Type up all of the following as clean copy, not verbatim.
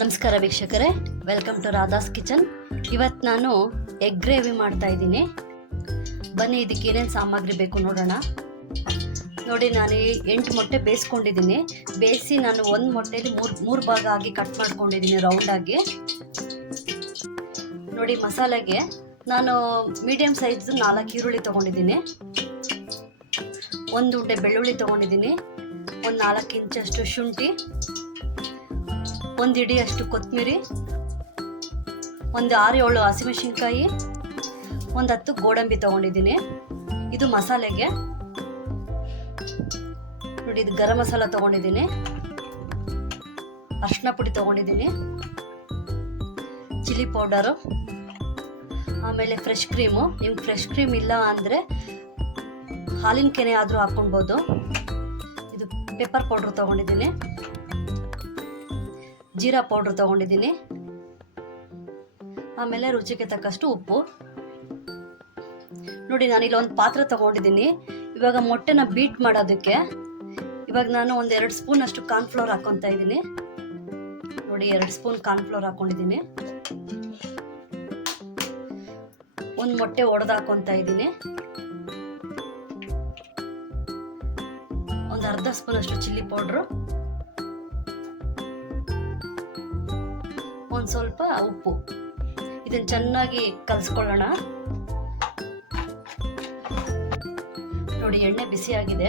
ನಮಸ್ಕಾರ ವೀಕ್ಷಕರೇ, welcome to Radha's kitchen. ಇವತ್ತು ನಾನು ಎಗ್ ಗ್ರೇವಿ ಮಾಡ್ತಾ ಇದ್ದೀನಿ. ಬನ್ನಿ ಇದಕ್ಕೆ ಏನೇನು ಸಾಮಗ್ರಿ ಬೇಕು ನೋಡೋಣ. ನೋಡಿ, ನಾನು 8 ಮೊಟ್ಟೆ ಬೇಯಿಸ್ಕೊಂಡಿದ್ದೀನಿ. ಬೇಯಿಸಿ ನಾನು ಒಂದು ಮೊಟ್ಟೆಯಲ್ಲಿ ಮೂರು ಭಾಗ ಆಗಿ ಕಟ್ ಮಾಡ್ಕೊಂಡಿದ್ದೀನಿ ರೌಂಡಾಗಿ. ನೋಡಿ, ಮಸಾಲೆಗೆ ನಾನು ಮೀಡಿಯಮ್ ಸೈಜ್ 4 ಈರುಳ್ಳಿ ತೊಗೊಂಡಿದ್ದೀನಿ, 1 ಉಂಡೆ ಬೆಳ್ಳುಳ್ಳಿ ತೊಗೊಂಡಿದ್ದೀನಿ, ಒಂದು 4 ಇಂಚಷ್ಟು ಶುಂಠಿ, 1 ಹಿಡಿಯಷ್ಟು ಕೊತ್ತಂಬರಿ, ಒಂದು 6-7 ಹಸಿಮೆಣಸಿನ್ಕಾಯಿ, ಒಂದು 10 ಗೋಡಂಬಿ ತೊಗೊಂಡಿದ್ದೀನಿ. ಇದು ಮಸಾಲೆಗೆ. ನೋಡಿ, ಇದು ಗರಂ ಮಸಾಲ ತೊಗೊಂಡಿದ್ದೀನಿ, ಅರಿಶಿನ ಪುಡಿ ತೊಗೊಂಡಿದ್ದೀನಿ, ಚಿಲ್ಲಿ ಪೌಡರು, ಆಮೇಲೆ ಫ್ರೆಶ್ ಕ್ರೀಮು. ನಿಮ್ಗೆ ಫ್ರೆಶ್ ಕ್ರೀಮ್ ಇಲ್ಲ ಅಂದರೆ ಹಾಲಿನ ಕೆನೆ ಆದರೂ ಹಾಕ್ಕೊಳ್ಬೋದು. ಇದು ಪೆಪ್ಪರ್ ಪೌಡ್ರ್ ತೊಗೊಂಡಿದ್ದೀನಿ, ಜೀರಾ ಪೌಡ್ರ್ ತೊಗೊಂಡಿದ್ದೀನಿ, ಆಮೇಲೆ ರುಚಿಗೆ ತಕ್ಕಷ್ಟು ಉಪ್ಪು. ನೋಡಿ, ನಾನು ಇಲ್ಲೊಂದು ಪಾತ್ರೆ ತೊಗೊಂಡಿದ್ದೀನಿ. ಇವಾಗ ಮೊಟ್ಟೆನ ಬೀಟ್ ಮಾಡೋದಕ್ಕೆ ಇವಾಗ ನಾನು ಒಂದು 2 ಸ್ಪೂನ್ ಅಷ್ಟು ಕಾರ್ನ್ಫ್ಲೋರ್ ಹಾಕ್ಕೊತಾ ಇದ್ದೀನಿ. ನೋಡಿ, 2 ಸ್ಪೂನ್ ಕಾರ್ನ್ಫ್ಲೋರ್ ಹಾಕ್ಕೊಂಡಿದ್ದೀನಿ. ಒಂದು ಮೊಟ್ಟೆ ಒಡೆದು ಹಾಕ್ಕೊತಾ ಇದ್ದೀನಿ. ಒಂದು ಅರ್ಧ ಸ್ಪೂನ್ ಅಷ್ಟು ಚಿಲ್ಲಿ ಪೌಡ್ರು, ಒಂದು ಸ್ವಲ್ಪ ಉಪ್ಪು. ಇದನ್ನು ಚೆನ್ನಾಗಿ ಕಲಿಸ್ಕೊಳ್ಳೋಣ. ನೋಡಿ, ಎಣ್ಣೆ ಬಿಸಿಯಾಗಿದೆ.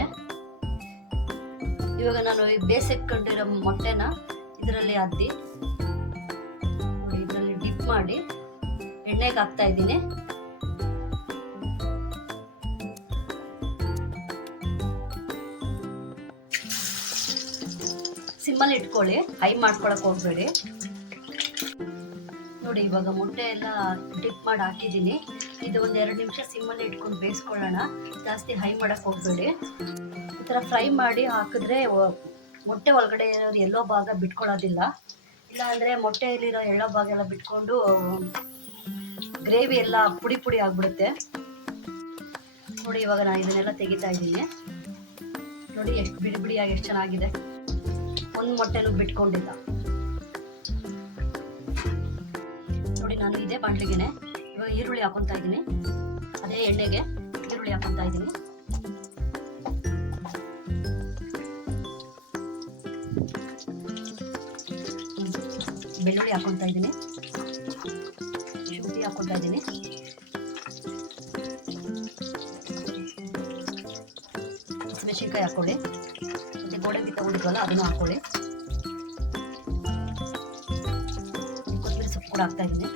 ಇವಾಗ ನಾನು ಬೇಯಿಸಿಟ್ಕೊಂಡಿರೋ ಮೊಟ್ಟೆನ ಇದರಲ್ಲಿ ಅದ್ದಿ ನೋಡಿ, ಇದರಲ್ಲಿ ಡಿಪ್ ಮಾಡಿ ಎಣ್ಣೆಗೆ ಹಾಕ್ತಾ ಇದ್ದೀನಿ. ಸಿಮ್ಮಲ್ಲಿ ಇಟ್ಕೊಳ್ಳಿ, ಹೈ ಮಾಡ್ಕೊಳಕ್ ಹೋಗ್ಬೇಡಿ. ನೋಡಿ, ಇವಾಗ ಮೊಟ್ಟೆ ಎಲ್ಲ ಡಿಪ್ ಮಾಡಿ ಹಾಕಿದ್ದೀನಿ. ಇದು ಒಂದು 2 ನಿಮಿಷ ಸಿಮ್ಮಲ್ಲಿ ಇಟ್ಕೊಂಡು ಬೇಯಿಸ್ಕೊಳ್ಳೋಣ. ಜಾಸ್ತಿ ಹೈ ಮಾಡಕ್ಕೆ ಹೋಗಬೇಡಿ. ಈ ಥರ ಫ್ರೈ ಮಾಡಿ ಹಾಕಿದ್ರೆ ಮೊಟ್ಟೆ ಒಳಗಡೆ ಇರೋರು ಎಲ್ಲೋ ಭಾಗ ಬಿಟ್ಕೊಳ್ಳೋದಿಲ್ಲ. ಇಲ್ಲಾಂದರೆ ಮೊಟ್ಟೆಯಲ್ಲಿರೋ ಎಳ್ಳೋ ಭಾಗ ಎಲ್ಲ ಬಿಟ್ಕೊಂಡು ಗ್ರೇವಿ ಎಲ್ಲ ಪುಡಿ ಪುಡಿ ಆಗಿಬಿಡುತ್ತೆ. ನೋಡಿ, ಇವಾಗ ನಾನು ಇದನ್ನೆಲ್ಲ ತೆಗಿತಾ ಇದ್ದೀನಿ. ನೋಡಿ, ಎಷ್ಟು ಬಿಡಿ ಬಿಡಿಯಾಗಿ ಎಷ್ಟು ಚೆನ್ನಾಗಿದೆ. ಒಂದು ಮೊಟ್ಟೆನೂ ಬಿಟ್ಕೊಂಡಿಲ್ಲ. ನೋಡಿ, ನಾನು ಇದೇ ಬಾಣಲಿಗೆನೆ ಇವಾಗ ಈರುಳ್ಳಿ ಹಾಕೊತಾ ಇದ್ದೀನಿ. ಅದೇ ಎಣ್ಣೆಗೆ ಈರುಳ್ಳಿ ಹಾಕೊತಾ ಇದ್ದೀನಿ. ಬೆಳ್ಳುಳ್ಳಿ ಹಾಕೊತಾ ಇದ್ದೀನಿ, ಶುಂಠಿ ಹಾಕೊತಾ ಇದ್ದೀನಿ, ಹಸಿಮೆಣಸಿನ್ಕಾಯಿ ಹಾಕೊಳ್ಳಿ, ಮತ್ತೆ ಗೋಡಂಬಿ ತಗೊಂಡಿದ್ವಲ್ಲ ಅದನ್ನು ಹಾಕೊಳ್ಳಿ, ಕೊತ್ತಂಬರಿ ಸೊಪ್ಪು ಕೂಡ ಹಾಕ್ತಾ ಇದ್ದೀನಿ.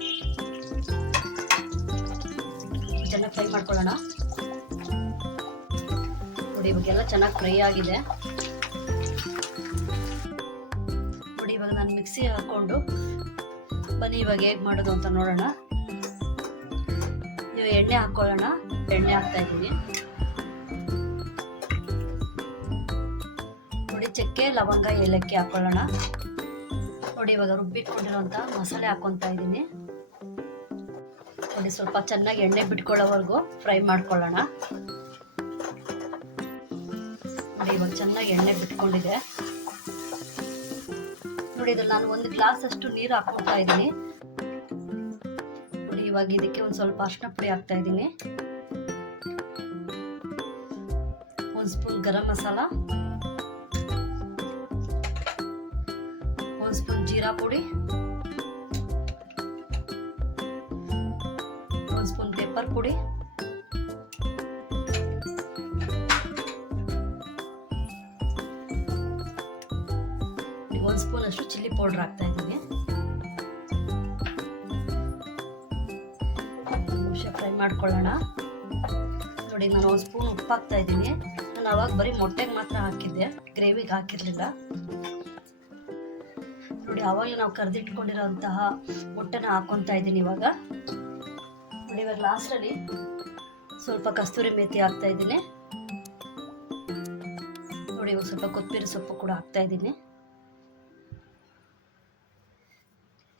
ಚೆನ್ನಾಗಿ ಫ್ರೈ ಮಾಡ್ಕೊಳ್ಳೋಣ. ನೋಡಿ, ಇವಾಗೆಲ್ಲ ಚೆನ್ನಾಗಿ ಫ್ರೈ ಆಗಿದೆ. ನೋಡಿ, ಇವಾಗ ನಾನು ಮಿಕ್ಸಿ ಹಾಕ್ಕೊಂಡು ಬನ್ನಿ ಇವಾಗ ಹೇಗೆ ಮಾಡೋದು ಅಂತ ನೋಡೋಣ. ಇವಾಗ ಎಣ್ಣೆ ಹಾಕ್ಕೊಳ್ಳೋಣ. ಎಣ್ಣೆ ಹಾಕ್ತಾ ಇದ್ದೀನಿ. ನೋಡಿ, ಚಕ್ಕೆ, ಲವಂಗ, ಏಲಕ್ಕಿ ಹಾಕ್ಕೊಳ್ಳೋಣ. ನೋಡಿ, ಇವಾಗ ರುಬ್ಬಿಟ್ಕೊಂಡಿರೋಂಥ ಮಸಾಲೆ ಹಾಕ್ಕೊತಾ ಇದ್ದೀನಿ. ನೋಡಿ, ಸ್ವಲ್ಪ ಚೆನ್ನಾಗಿ ಎಣ್ಣೆ ಬಿಟ್ಕೊಳ್ಳೋವರೆಗೂ ಫ್ರೈ ಮಾಡ್ಕೊಳ್ಳೋಣ. ನೋಡಿ, ಇವಾಗ ಚೆನ್ನಾಗಿ ಎಣ್ಣೆ ಬಿಟ್ಕೊಂಡಿದೆ. ನೋಡಿ, ಇದ್ರಲ್ಲಿ ನಾನು 1 ಗ್ಲಾಸ್ ಅಷ್ಟು ನೀರು ಹಾಕ್ಕೊತಾ ಇದ್ದೀನಿ. ನೋಡಿ, ಇವಾಗ ಇದಕ್ಕೆ ಒಂದು ಸ್ವಲ್ಪ ಅರಿಶಿನ ಪುಡಿ ಹಾಕ್ತಾ ಇದ್ದೀನಿ, 1 ಸ್ಪೂನ್ ಗರಂ ಮಸಾಲ, 1 ಸ್ಪೂನ್ ಜೀರಾ ಪುಡಿ, 1 ಸ್ಪೂನ್ ಪೆಪ್ಪರ್ ಪುಡಿ, 1 ಸ್ಪೂನ್ ಅಷ್ಟು ಚಿಲ್ಲಿ ಪೌಡರ್ ಹಾಕ್ತಾ ಇದ್ದೀನಿ. ನಿಮಿಷ ಫ್ರೈ ಮಾಡ್ಕೊಳ್ಳೋಣ. ನೋಡಿ, ನಾನು 1 ಸ್ಪೂನ್ ಉಪ್ಪು ಹಾಕ್ತಾ ಇದ್ದೀನಿ. ನಾನು ಅವಾಗ ಬರೀ ಮೊಟ್ಟೆಗೆ ಮಾತ್ರ ಹಾಕಿದ್ದೆ, ಗ್ರೇವಿಗೆ ಹಾಕಿರಲಿಲ್ಲ. ನೋಡಿ, ಆವಾಗಲೇ ನಾವು ಕರೆದಿಟ್ಕೊಂಡಿರೋಂತಹ ಮೊಟ್ಟೆನ ಹಾಕ್ಕೊತಾ ಇದ್ದೀನಿ. ಇವಾಗ ನೋಡಿ, ಇವಾಗ ಲಾಸ್ಟಲ್ಲಿ ಸ್ವಲ್ಪ ಕಸ್ತೂರಿ ಮೇಥಿ ಹಾಕ್ತಾ ಇದ್ದೀನಿ. ನೋಡಿ, ಇವಾಗ ಸ್ವಲ್ಪ ಕೊತ್ತಂಬರಿ ಸೊಪ್ಪು ಕೂಡ ಹಾಕ್ತಾ ಇದ್ದೀನಿ.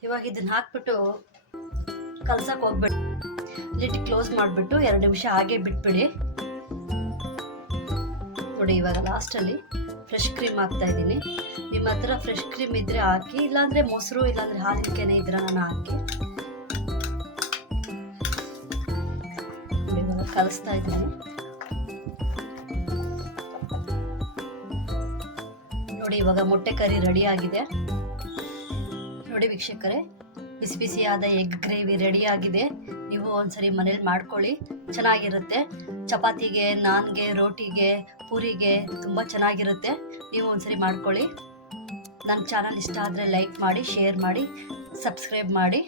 ಇವಾಗ ಇದನ್ನ ಹಾಕ್ಬಿಟ್ಟು ಕಲ್ಸಕ್ಕೆ ಹೋಗ್ಬಿಟ್ಟು ಲಿಡ್ ಕ್ಲೋಸ್ ಮಾಡಿಬಿಟ್ಟು 2 ನಿಮಿಷ ಹಾಗೆ ಬಿಟ್ಬಿಡಿ. ನೋಡಿ, ಇವಾಗ ಲಾಸ್ಟಲ್ಲಿ ಫ್ರೆಶ್ ಕ್ರೀಮ್ ಹಾಕ್ತಾ ಇದ್ದೀನಿ. ನಿಮ್ಮ ಹತ್ರ ಫ್ರೆಶ್ ಕ್ರೀಮ್ ಇದ್ದರೆ ಹಾಕಿ, ಇಲ್ಲಾಂದರೆ ಮೊಸರು ಇಲ್ಲಾಂದರೆ ಹಾಲಿನ ಕೆನೆ ಇದ್ರೆ ನಾನು ಹಾಕಿ. ಇವಾಗ ಕಲಿಸ್ತಾ ಇದ್ದೀನಿ. ನೋಡಿ ಇವಾಗ ಮೊಟ್ಟೆ ಕರಿ ರೆಡಿ ಆಗಿದೆ. ನೋಡಿ ವೀಕ್ಷಕರೇ, ಬಿಸಿ ಬಿಸಿಯಾದ ಎಗ್ ಗ್ರೇವಿ ರೆಡಿ ಆಗಿದೆ. ನೀವು ಒಂದ್ಸರಿ ಮನೇಲಿ ಮಾಡ್ಕೊಳ್ಳಿ, ಚೆನ್ನಾಗಿರುತ್ತೆ. ಚಪಾತಿಗೆ, ನಾನ್ಗೆ, ರೋಟಿಗೆ, ಪೂರಿಗೆ ತುಂಬ ಚೆನ್ನಾಗಿರುತ್ತೆ. ನೀವು ಒಂದ್ಸರಿ ಮಾಡ್ಕೊಳ್ಳಿ. ನನ್ನ ಚಾನಲ್ ಇಷ್ಟ ಆದರೆ ಲೈಕ್ ಮಾಡಿ, ಶೇರ್ ಮಾಡಿ, ಸಬ್ಸ್ಕ್ರೈಬ್ ಮಾಡಿ.